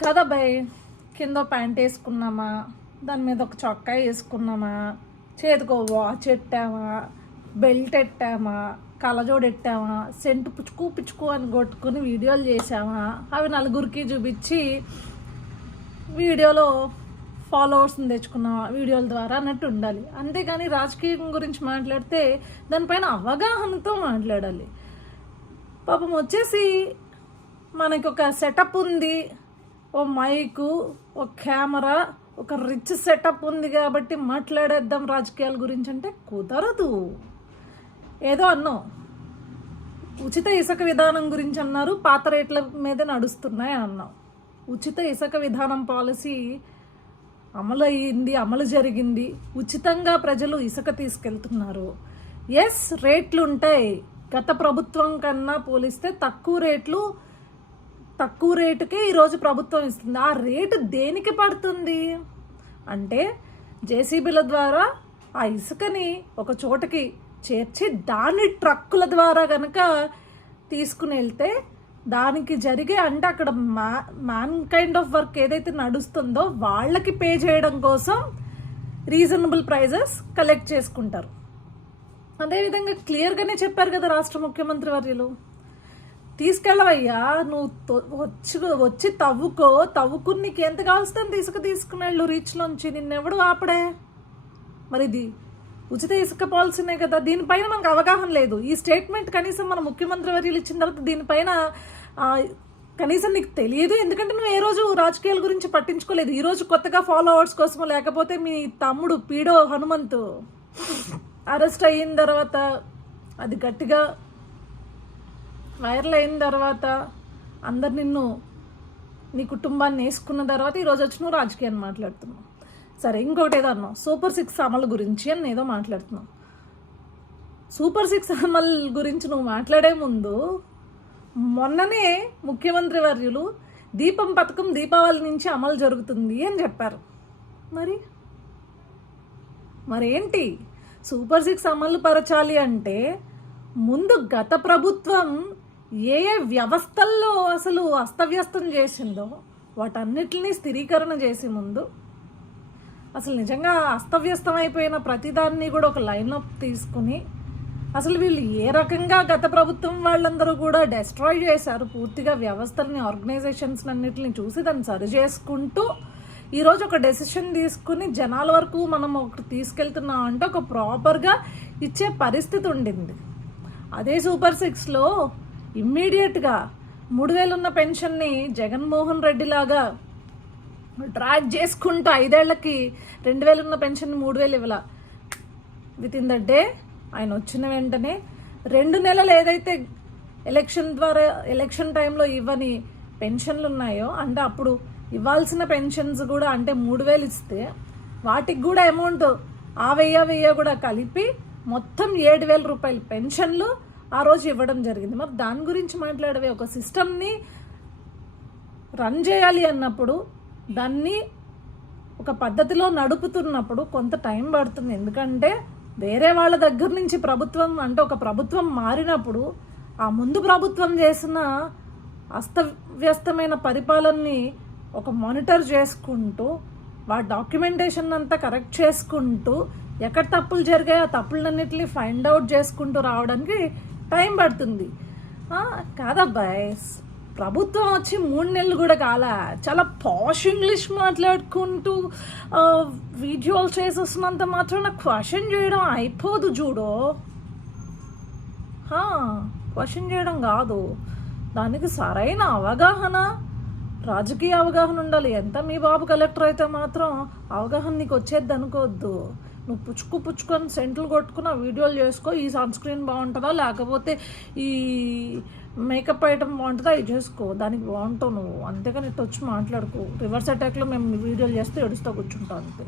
కదా భయ్, కింద ప్యాంట్ వేసుకున్నామా, దాని మీద ఒక చొక్కా వేసుకున్నామా, చేతికో వాచ్ ఎట్టామా, బెల్ట్ ఎట్టామా, కళ్ళజోడు ఎట్టామా, సెంటు పుచ్చుకు పుచ్చుకు అని కొట్టుకుని వీడియోలు చేసామా, అవి నలుగురికి చూపించి వీడియోలో ఫాలోవర్స్ని తెచ్చుకున్నామా వీడియోల ద్వారా అన్నట్టు ఉండాలి. అంతేగాని రాజకీయం గురించి మాట్లాడితే దానిపైన అవగాహనతో మాట్లాడాలి. పాపం వచ్చేసి మనకి ఒక సెటప్ ఉంది, ఓ మైకు, ఒక కెమెరా, ఒక రిచ్ సెటప్ ఉంది కాబట్టి మాట్లాడేద్దాం రాజకీయాల గురించి అంటే కుదరదు. ఏదో అన్నాం, ఉచిత ఇసుక విధానం గురించి అన్నారు, పాత రేట్ల మీద నడుస్తున్నాయి అన్నాం. ఉచిత ఇసుక విధానం పాలసీ అమలు అయ్యింది, అమలు జరిగింది, ఉచితంగా ప్రజలు ఇసుక తీసుకెళ్తున్నారు. ఎస్, రేట్లు ఉంటాయి, గత ప్రభుత్వం కన్నా పోలిస్తే తక్కువ రేటుకే ఈరోజు ప్రభుత్వం ఇస్తుంది. ఆ రేటు దేనికి పడుతుంది అంటే జేసీబీల ద్వారా ఆ ఇసుకని ఒక చోటకి చేర్చి దాన్ని ట్రక్కుల ద్వారా కనుక తీసుకుని వెళ్తే దానికి జరిగే అంటే అక్కడ మ్యాన్ కైండ్ ఆఫ్ వర్క్ ఏదైతే నడుస్తుందో వాళ్ళకి పే చేయడం కోసం రీజనబుల్ ప్రైజెస్ కలెక్ట్ చేసుకుంటారు. అదేవిధంగా క్లియర్గానే చెప్పారు కదా రాష్ట్ర ముఖ్యమంత్రి వర్యులు, తీసుకెళ్ళవయ్యా, నువ్వు వచ్చి తవ్వుకుని నీకు ఎంత కావస్తుంది ఇసుక తీసుకుని వెళ్ళు రీచ్లోంచి, నిన్నెవడు ఆపడే. మరి ఇది ఉచిత ఇసుక పాలసీనే కదా, దీనిపైన మనకు అవగాహన లేదు. ఈ స్టేట్మెంట్ కనీసం మన ముఖ్యమంత్రి వర్యులు ఇచ్చిన తర్వాత దీనిపైన కనీసం నీకు తెలియదు, ఎందుకంటే నువ్వు ఏ రోజు రాజకీయాల గురించి పట్టించుకోలేదు. ఈరోజు కొత్తగా ఫాలోవర్స్ కోసమో లేకపోతే మీ తమ్ముడు పీడో హనుమంతు అరెస్ట్ అయిన తర్వాత అది గట్టిగా వైరల్ అయిన తర్వాత అందరు నీ కుటుంబాన్ని వేసుకున్న తర్వాత ఈరోజు వచ్చి నువ్వు రాజకీయాన్ని మాట్లాడుతున్నావు. సరే, ఇంకొకటి ఏదో అన్నావు, సూపర్ 6 అమలు గురించి అని ఏదో మాట్లాడుతున్నావు. సూపర్ 6 అమలు గురించి నువ్వు మాట్లాడే ముందు మొన్ననే ముఖ్యమంత్రి వర్యులు దీపం పథకం దీపావళి నుంచి అమలు జరుగుతుంది అని చెప్పారు. మరేంటి సూపర్ 6 అమలు పరచాలి అంటే ముందు గత ప్రభుత్వం ఏ వ్యవస్థల్లో అసలు అస్తవ్యస్తం చేసిందో వాటన్నిటిని స్థిరీకరణ చేసి ముందు అసలు నిజంగా అస్తవ్యస్తం అయిపోయిన ప్రతిదాన్ని కూడా ఒక లైన్లో తీసుకుని అసలు వీళ్ళు ఏ రకంగా గత ప్రభుత్వం వాళ్ళందరూ కూడా డెస్ట్రాయ్ చేశారు పూర్తిగా వ్యవస్థల్ని, ఆర్గనైజేషన్స్ అన్నిటిని చూసి దాన్ని సరి చేసుకుంటూ ఈరోజు ఒక డెసిషన్ తీసుకుని జనాల వరకు మనం ఒకటి తీసుకెళ్తున్నాం అంటే ఒక ప్రాపర్గా ఇచ్చే పరిస్థితి ఉండింది. అదే సూపర్ 6లో ఇమ్మీడియట్గా 3,000 ఉన్న పెన్షన్ని జగన్మోహన్ రెడ్డి లాగా డ్రాగ్ చేసుకుంటూ 5 ఏళ్లకి 2,000 ఉన్న పెన్షన్ 3,000 ఇవ్వాల. విత్ ఇన్ ద డే ఆయన వచ్చిన వెంటనే 2 నెలలు ఏదైతే ఎలక్షన్ టైంలో ఇవ్వని పెన్షన్లు ఉన్నాయో అంటే అప్పుడు ఇవ్వాల్సిన పెన్షన్స్ కూడా అంటే 3,000 ఇస్తే వాటికి కూడా అమౌంట్ ఆ 1,000 కూడా కలిపి మొత్తం 7,000 రూపాయల పెన్షన్లు ఆ రోజు ఇవ్వడం జరిగింది. మరి దాని గురించి మాట్లాడవే, ఒక సిస్టమ్ని రన్ చేయాలి అన్నప్పుడు దాన్ని ఒక పద్ధతిలో నడుపుతున్నప్పుడు కొంత టైం పడుతుంది. ఎందుకంటే వేరే వాళ్ళ దగ్గర నుంచి ప్రభుత్వం అంటే ఒక ప్రభుత్వం మారినప్పుడు ఆ ముందు ప్రభుత్వం చేసిన అస్తవ్యస్తమైన పరిపాలనని ఒక మానిటర్ చేసుకుంటూ వాటి డాక్యుమెంటేషన్ అంతా కరెక్ట్ చేసుకుంటూ ఎక్కడ తప్పులు జరిగాయో ఆ తప్పులన్నిటిని ఫైండ్ అవుట్ చేసుకుంటూ రావడానికి టైం పడుతుంది. కాదబ్బాయ్, ప్రభుత్వం వచ్చి 3 నెలలు కూడా కాలా, చాలా పాష్ ఇంగ్లీష్ మాట్లాడుకుంటూ వీడియోలు చేసేస్తున్నంత మాత్రం క్వశ్చన్ చేయడం అయిపోదు. చూడో, క్వశ్చన్ చేయడం కాదు, దానికి సరైన అవగాహన, రాజకీయ అవగాహన ఉండాలి. ఎంత మీ బాబు కలెక్టర్ అయితే మాత్రం అవగాహన నీకు వచ్చేది అనుకోవద్దు. నువ్వు పుచ్చుకొని సెంట్లు కొట్టుకుని వీడియోలు చేసుకో, ఈ సన్ స్క్రీన్ బాగుంటుందా లేకపోతే ఈ మేకప్ ఐటమ్ బాగుంటుందా ఇది చేసుకో, దానికి బాగుంటావు నువ్వు. అంతేగాని ఇట్టు వచ్చి మాట్లాడుకో. రివర్స్ అటాక్లో మేము వీడియోలు చేస్తే ఏడుస్తూ కూర్చుంటాం అంతే.